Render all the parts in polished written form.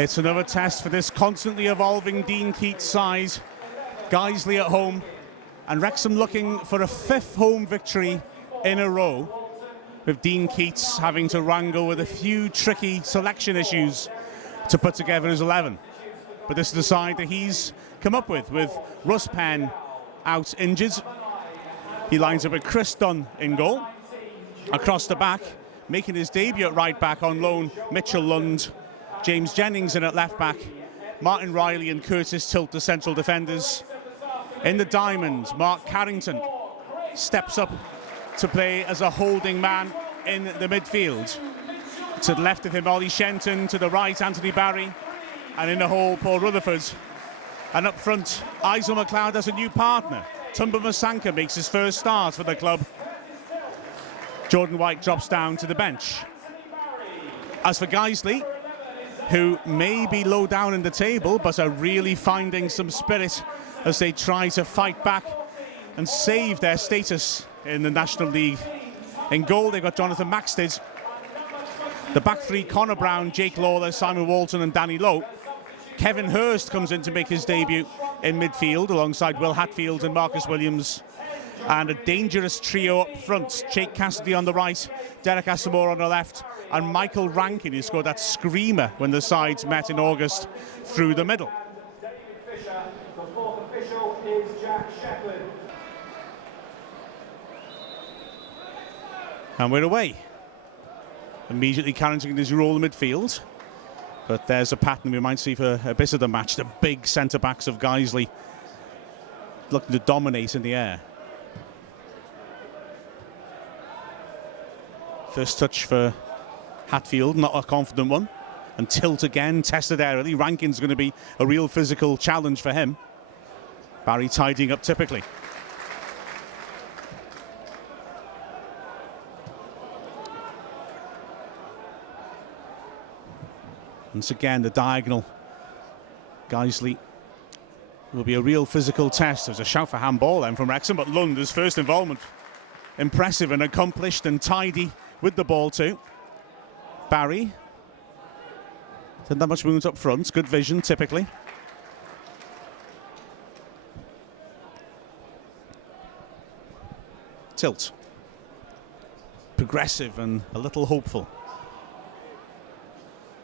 It's another test for this constantly evolving Dean Keats side. Guiseley at home, and Wrexham looking for a 5th home victory in a row, with Dean Keats having to wrangle with a few tricky selection issues to put together his 11. But this is the side that he's come up with Russ Penn out injured. He lines up with Chris Dunn in goal. Across the back, making his debut at right back on loan, Mitchell Lund. James Jennings in at left back. Martin Riley and Curtis Tilt, the central defenders. In the diamond, Mark Carrington steps up to play as a holding man in the midfield. To the left of him, Ollie Shenton. To the right, Anthony Barry. And in the hole, Paul Rutherford. And up front, Isel McLeod has a new partner. Tumba Masanka makes his first start for the club. Jordan White drops down to the bench. As for Guiseley, who may be low down in the table, but are really finding some spirit as they try to fight back and save their status in the National League. In goal, they've got Jonathan Maxted. The back three, Connor Brown, Jake Lawler, Simon Walton and Danny Lowe. Kevin Hurst comes in to make his debut in midfield alongside Will Hatfield and Marcus Williams. And a dangerous trio up front. Jake Cassidy on the right, Derek Asamoah on the left, and Michael Rankin, who scored that screamer when the sides met in August, through the middle. The 4th official is Jack Shepard. And we're away. Immediately Carrington his role in midfield. But there's a pattern we might see for a bit of the match. The big centre-backs of Guiseley looking to dominate in the air. First touch for Hatfield, not a confident one. And Tilt again, tested aerially. Rankin's going to be a real physical challenge for him. Barry tidying up typically. Once again, the diagonal. Guiseley will be a real physical test. There's a shout for handball then from Wrexham, but Lund's first involvement. Impressive and accomplished and tidy with the ball too. Barry. Didn't have much movement up front. Good vision, typically. Tilt. Progressive and a little hopeful.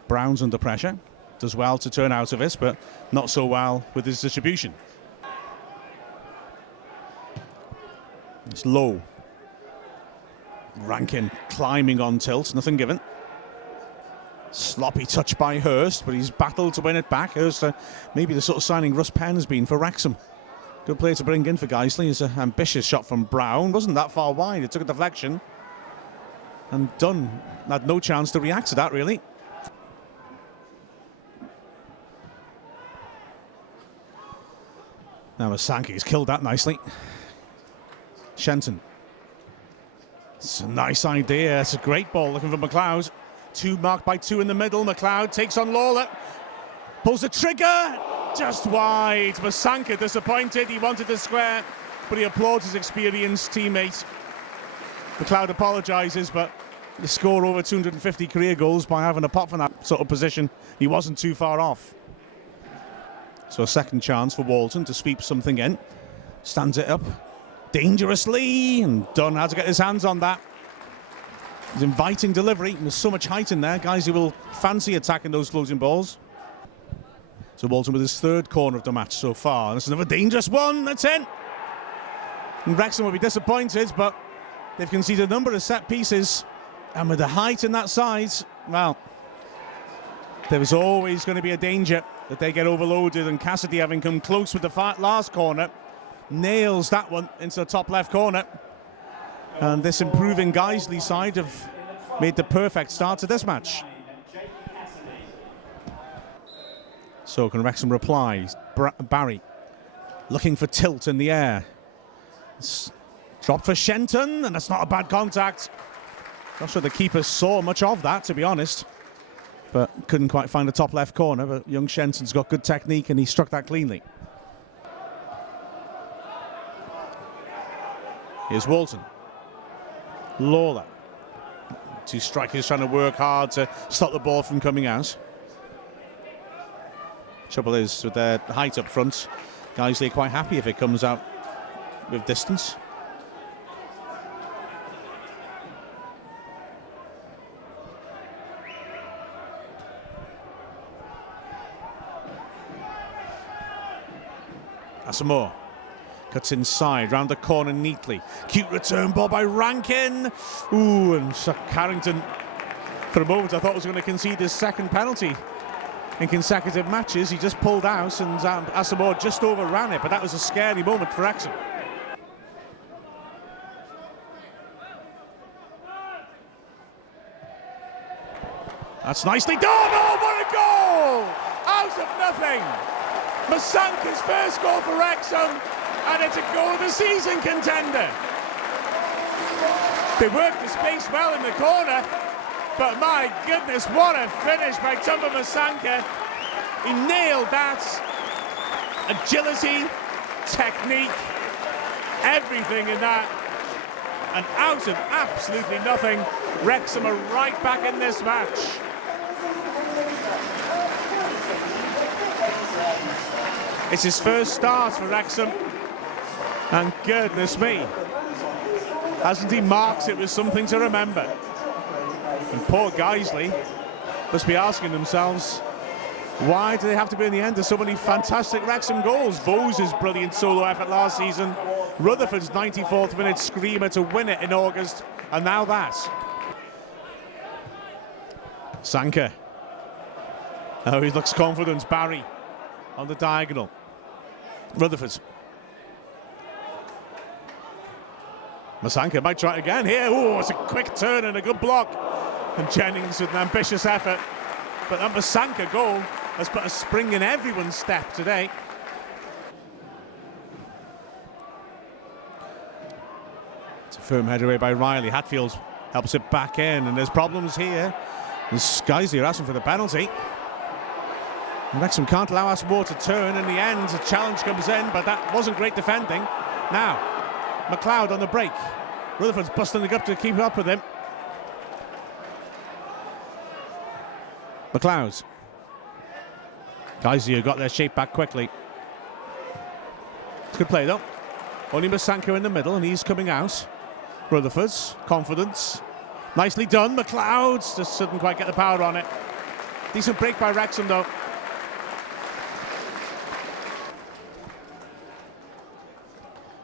Brown's under pressure. Does well to turn out of it, but not so well with his distribution. It's low. Rankin climbing on Tilt, nothing given. Sloppy touch by Hurst, but he's battled to win it back. Hurst, maybe the sort of signing Russ Penn has been for Wrexham. Good player to bring in for Guiseley. It's an ambitious shot from Brown. Wasn't that far wide. It took a deflection. And Dunn had no chance to react to that, really. Now Masanka's killed that nicely. Shenton. It's a nice idea. It's a great ball looking for McLeod. Two marked by two in the middle. McLeod takes on Lawler. Pulls the trigger. Just wide. Masanka disappointed. He wanted the square, but he applauds his experienced teammate. McLeod apologises, but you score over 250 career goals by having a pop from that sort of position. He wasn't too far off. So a second chance for Walton to sweep something in. Stands it up dangerously, and Dunn had to get his hands on that. He's inviting delivery, and there's so much height in there. Guys who will fancy attacking those floating balls. So Walton with his 3rd corner of the match so far. And this is another dangerous one. That's in. And Wrexham will be disappointed, but they've conceded a number of set pieces. And with the height in that side, well, there was always going to be a danger that they get overloaded, and Cassidy, having come close with the last corner, nails that one into the top left corner. And this improving Guiseley side have made the perfect start to this match. So can Wrexham reply? Barry looking for Tilt in the air. It's dropped for Shenton, and that's not a bad contact. Not sure the keeper saw much of that, to be honest. But couldn't quite find the top left corner. But young Shenton's got good technique, and he struck that cleanly. Here's Walton. Lawler. Two strikers trying to work hard to stop the ball from coming out. Trouble is, with their height up front, Guiseley are quite happy if it comes out with distance. Asamoah cuts inside, round the corner neatly. Cute return ball by Rankin. Ooh, and Carrington, for a moment, I thought was going to concede his second penalty in consecutive matches. He just pulled out, and Asamoah just overran it, but that was a scary moment for Wrexham. That's nicely done. Oh, what a goal! Out of nothing. Masanka's first goal for Wrexham, and it's a goal of the season contender. They worked the space well in the corner, but my goodness, what a finish by Tumba Masanka. He nailed that. Agility, technique, everything in that. And out of absolutely nothing, Wrexham are right back in this match. It's his first start for Wrexham, and goodness me, hasn't he marked it with something to remember? And poor Guiseley must be asking themselves, why do they have to be in the end of so many fantastic Wrexham goals? Vose's brilliant solo effort last season, Rutherford's 94th minute screamer to win it in August, and now that. Sanka. Oh, he looks confident. Barry on the diagonal. Rutherford. Masanka might try it again here. Oh, it's a quick turn and a good block. And Jennings with an ambitious effort. But that Masanka goal has put a spring in everyone's step today. It's a firm header away by Riley. Hatfield helps it back in, and there's problems here. And Guiseley are asking for the penalty. And Wrexham can't allow Asamoah to turn. In the end, a challenge comes in, but that wasn't great defending. Now, McLeod on the break. Rutherford's busting it up to keep up with him. McLeod. Guiseley got their shape back quickly. It's good play though. Only Masanka in the middle, and he's coming out. Rutherford's confidence. Nicely done. McLeod just couldn't quite get the power on it. Decent break by Wrexham though.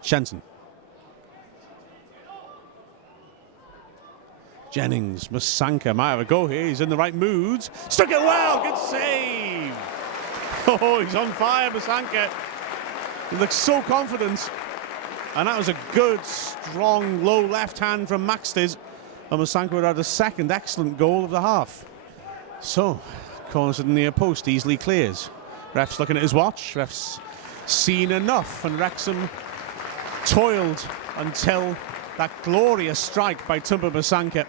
Shenton. Jennings, Masanka might have a go here. He's in the right mood. Struck it well. Good save. Oh, he's on fire, Masanka. He looks so confident. And that was a good, strong, low left hand from Maxted. And Masanka would have the second excellent goal of the half. So, corners to the near post, easily clears. Ref's looking at his watch. Ref's seen enough, and Wrexham toiled until that glorious strike by Tumba Masanka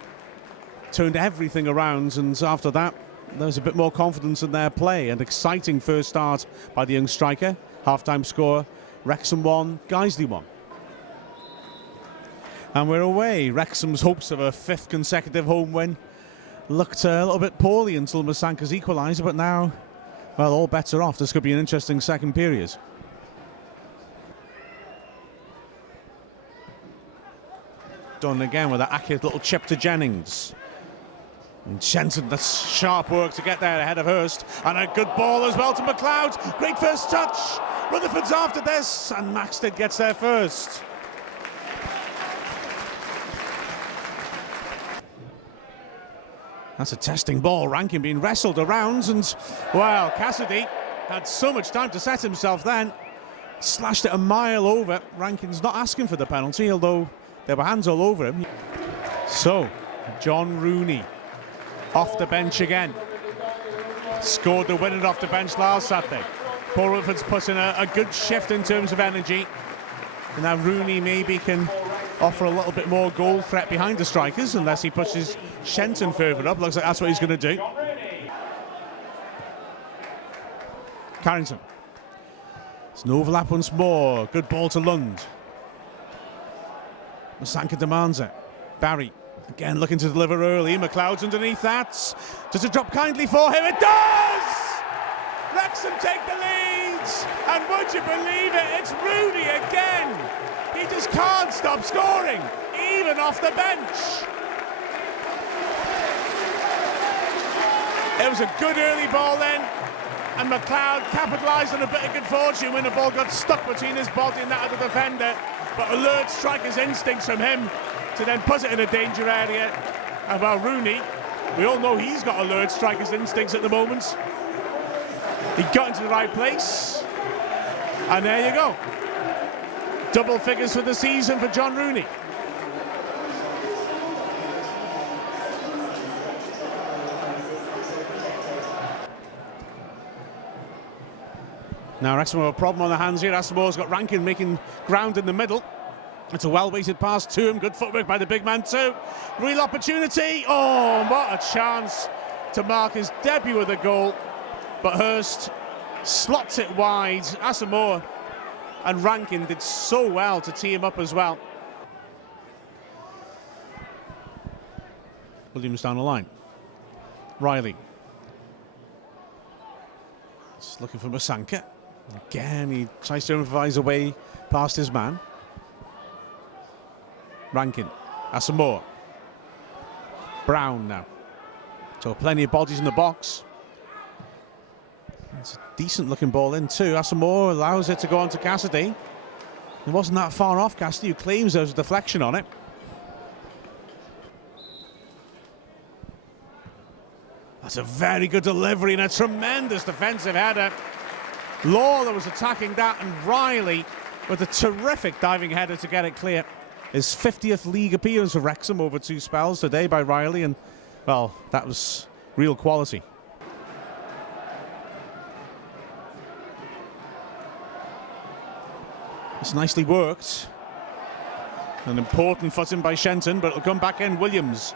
turned everything around, and after that there was a bit more confidence in their play. An exciting first start by the young striker. Half-time score, Wrexham 1, Guiseley 1. And we're away. Wrexham's hopes of a fifth consecutive home win looked a little bit poorly until Masanka's equaliser, but now, well, all bets are off. This could be an interesting second period. Done again with that accurate little chip to Jennings. And Shenton, that's sharp work to get there ahead of Hurst. And a good ball as well to McLeod. Great first touch. Rutherford's after this, and Maxted gets there first. That's a testing ball. Rankin being wrestled around, and, well, Cassidy had so much time to set himself then. Slashed it a mile over. Rankin's not asking for the penalty, although there were hands all over him. So, John Rooney off the bench again. Scored the winner off the bench last Saturday. Paul Rutherford's put in a good shift in terms of energy. And now Rooney maybe can offer a little bit more goal threat behind the strikers, unless he pushes Shenton further up. Looks like that's what he's going to do. Carrington. It's an overlap once more. Good ball to Lund. Masanka demands it. Barry again looking to deliver early. McLeod's underneath that. Does it drop kindly for him? It does! Wrexham take the leads, and would you believe it, it's Rooney again. He just can't stop scoring, even off the bench. It was a good early ball then, and McLeod capitalised on a bit of good fortune when the ball got stuck between his body and that of the defender, but alert striker's instincts from him to then put it in a danger area. And well, Rooney, we all know he's got alert striker's instincts at the moment. He got into the right place, and there you go. Double figures for the season for John Rooney. Now Wrexham have a problem on their hands here. Asamoah's got Rankin making ground in the middle. It's a well-weighted pass to him. Good footwork by the big man too. Real opportunity. Oh, what a chance to mark his debut with a goal. But Hurst slots it wide. Asamoah and Rankin did so well to tee him up as well. Williams down the line. Riley. Just looking for Masanka. Again, he tries to improvise away past his man. Rankin. Asamoah. Brown now. So plenty of bodies in the box. It's a decent looking ball in too. Asamoah allows it to go on to Cassidy. It wasn't that far off Cassidy, who claims there was a deflection on it. That's a very good delivery and a tremendous defensive header. Lawler was attacking that, and Riley with a terrific diving header to get it clear. His 50th league appearance for Wrexham over 2 spells today by Riley, and well, that was real quality. It's nicely worked. An important foot in by Shenton, but it'll come back in. Williams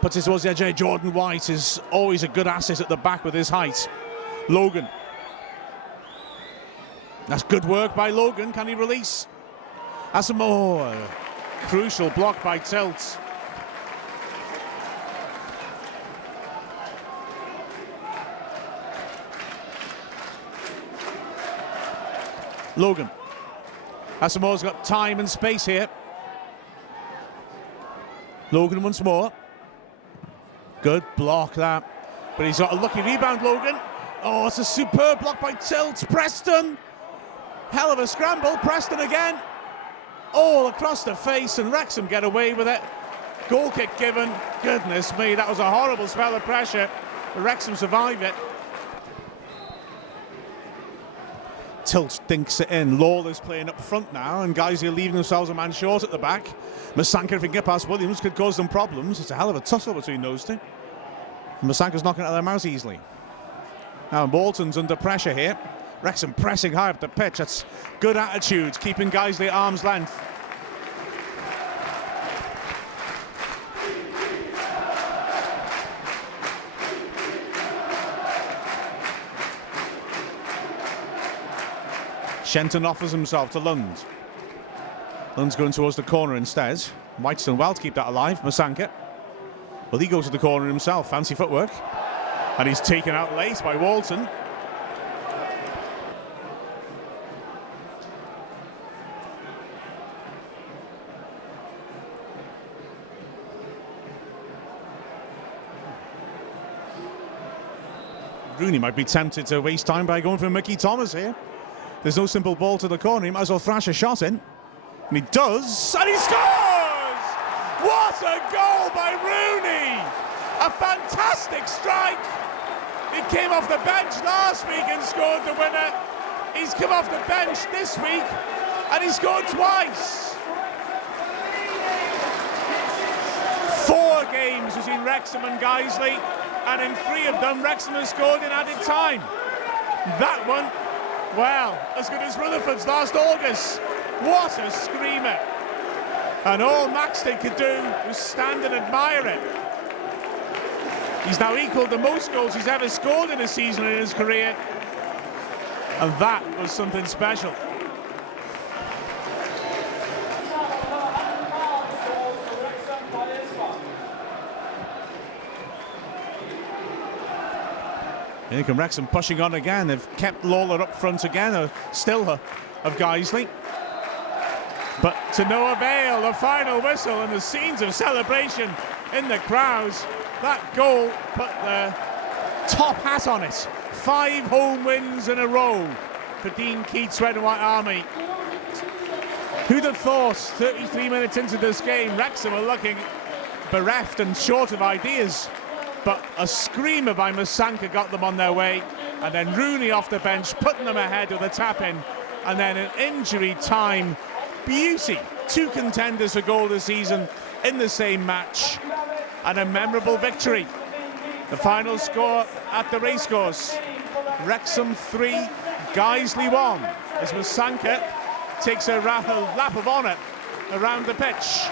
puts it towards the edge. Jordan White is always a good asset at the back with his height. Logan. That's good work by Logan. Can he release? Asamoah. Crucial block by Tilt. Logan. Asamoah's got time and space here. Logan once more. Good block that. But he's got a lucky rebound, Logan. Oh, it's a superb block by Tilt. Preston. Hell of a scramble. Preston again. All across the face, and Wrexham get away with it. Goal kick given. Goodness me, that was a horrible spell of pressure. But Wrexham survive it. Tilt dinks it in. Lawler's playing up front now, and guys are leaving themselves a man short at the back. Masanka, if he can get past Williams, could cause them problems. It's a hell of a tussle between those two. And Masanka's knocking it out of their mouths easily. Now Bolton's under pressure here. Wrexham pressing high up the pitch. That's good attitude, keeping Guiseley at arm's length. Shenton offers himself to Lund. Lund's going towards the corner instead. White's done well to keep that alive. Masanka. Well, he goes to the corner himself. Fancy footwork. And he's taken out late by Walton. Rooney might be tempted to waste time by going for Mickey Thomas here. There's no simple ball to the corner. He might as well thrash a shot in. And he does, and he scores! What a goal by Rooney! A fantastic strike! He came off the bench last week and scored the winner. He's come off the bench this week, and he scored twice. 4 games between Wrexham and Guiseley, and in 3 of them, Wrexham has scored in added time. That one, well, as good as Rutherford's last August. What a screamer. And all Maxted could do was stand and admire it. He's now equalled the most goals he's ever scored in a season in his career. And that was something special. Here come Wrexham pushing on again. They've kept Lawler up front again, still of Guiseley. But to no avail, the final whistle and the scenes of celebration in the crowds. That goal put the top hat on it. 5 home wins in a row for Dean Keats' Red and White Army. Who'd have thought 33 minutes into this game, Wrexham are looking bereft and short of ideas. But a screamer by Musanka got them on their way, and then Rooney off the bench putting them ahead with a tap-in, and then an injury time beauty. 2 contenders for goal this season in the same match, and a memorable victory. The final score at the racecourse: Wrexham 3, Guiseley 1, as Musanka takes a lap of honour around the pitch.